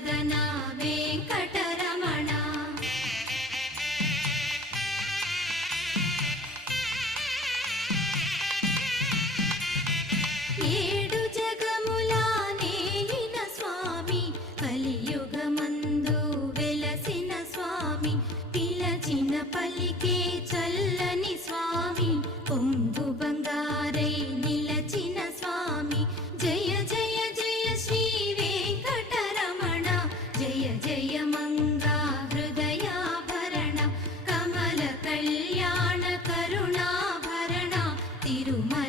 వదన వెంకటరమణ ఏడు జగములా నేలిన స్వామి కలియుగమందు వెలసిన స్వామి పిలచిన పలికే చల్లని స్వామి పొంగు బంగారై నిలచిన స్వామి జయ జయ జయ శ్రీ వెంకటరమణ జయ జయ మంగా హృదయాభరణ కమల కళ్యాణ కరుణాభరణ తిరుమల